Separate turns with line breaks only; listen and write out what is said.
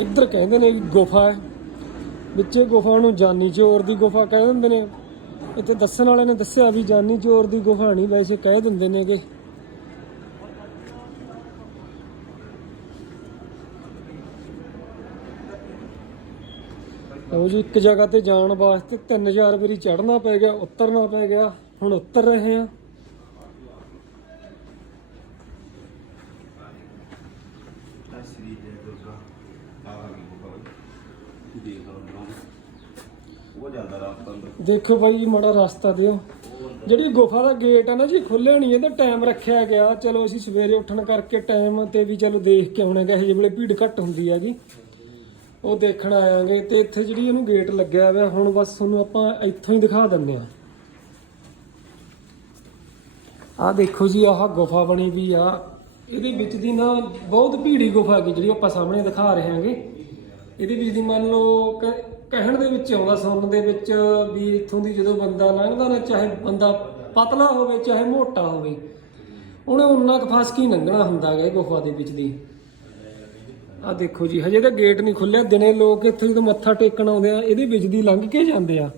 ਇੱਧਰ ਕਹਿੰਦੇ ਨੇ ਗੁਫਾ ਹੈ। ਵਿੱਚੇ ਗੁਫਾ ਨੂੰ ਜਾਨੀ ਚੋਰ ਦੀ ਗੁਫਾ ਕਹਿ ਦਿੰਦੇ ਨੇ। ਇੱਥੇ ਦੱਸਣ ਵਾਲੇ ਨੇ ਦੱਸਿਆ ਵੀ ਜਾਨੀ ਚੋਰ ਦੀ ਗੁਫਾ ਨਹੀਂ, ਵੈਸੇ ਕਹਿ ਦਿੰਦੇ ਨੇਗੇ ਉਹ ਜੀ, ਇੱਕ ਜਗ੍ਹਾ ਤੇ ਜਾਣ ਵਾਸਤੇ 3000 ਵਾਰੀ ਚੜਨਾ ਪੈ ਗਿਆ, ਉਤਰਨਾ ਪੈ ਗਿਆ। ਹੁਣ ਉਤਰ ਰਹੇ ਆ
ਤਸਵੀਰ ਦੇ ਦੋਸਰਾ ਦੇਖੋ
ਭਾਈ ਜੀ, ਮਾੜਾ ਰਸਤਾ ਦਿਓ। ਜਿਹੜੀ ਗੁਫਾ ਦਾ ਗੇਟ ਹੈ ਨਾ ਜੀ ਖੁੱਲਿਆ ਨਹੀਂ ਇਹਦਾ ਟਾਈਮ ਰੱਖਿਆ ਗਿਆ। ਚਲੋ ਅਸੀਂ ਸਵੇਰੇ ਉੱਠਣ ਕਰਕੇ ਟਾਈਮ ਤੇ ਵੀ ਚਲੋ ਦੇਖ ਕੇ ਆਉਣੇ ਗਾ ਵੇਲੇ ਭੀੜ ਘੱਟ ਹੁੰਦੀ ਆ ਜੀ। ਉਹ ਦੇਖਣ ਆਵਾਂਗੇ ਤੇ ਇੱਥੇ ਜਿਹੜੀ ਇਹਨੂੰ ਗੇਟ ਲੱਗਿਆ ਹੋਇਆ, ਹੁਣ ਬਸ ਤੁਹਾਨੂੰ ਆਪਾਂ ਇੱਥੋਂ ਹੀ ਦਿਖਾ ਦਿੰਨੇ ਆ ਆ ਦੇਖੋ ਜੀ, ਆਹ ਗੁਫਾ ਬਣੀ ਵੀ ਆ। ਇਹਦੇ ਵਿੱਚ ਦੀ ਨਾ ਬਹੁਤ ਭੀੜੀ ਗੁਫਾ ਹੈਗੀ ਜਿਹੜੀ ਆਪਾਂ ਸਾਹਮਣੇ ਦਿਖਾ ਰਹੇ ਹਾਂਗੇ। ਇਹਦੇ ਵਿੱਚ ਦੀ ਮੰਨ ਲਓ ਕਹਿਣ ਦੇ ਵਿੱਚ ਆਉਂਦਾ, ਸੁਣਨ ਦੇ ਵਿੱਚ ਵੀ ਇੱਥੋਂ ਦੀ ਜਦੋਂ ਬੰਦਾ ਲੰਘਦਾ ਨਾ, ਚਾਹੇ ਬੰਦਾ ਪਤਲਾ ਹੋਵੇ, ਚਾਹੇ ਮੋਟਾ ਹੋਵੇ, ਉਹਨੇ ਉਨਾ ਕੁ ਫਸ ਕੇ ਲੰਘਣਾ ਹੁੰਦਾ ਹੈ ਗੁਫਾ ਦੇ ਵਿੱਚ ਦੀ। ਆ ਦੇਖੋ ਜੀ, ਹਜੇ ਤਾਂ ਗੇਟ ਨਹੀਂ ਖੁੱਲਿਆ ਦਿਨੇ ਲੋਕ ਇੱਥੇ ਜਦੋਂ ਮੱਥਾ ਟੇਕਣ ਆਉਂਦੇ ਆ, ਇਹਦੇ ਵਿੱਚ ਦੀ ਲੰਘ ਕੇ ਜਾਂਦੇ ਆ।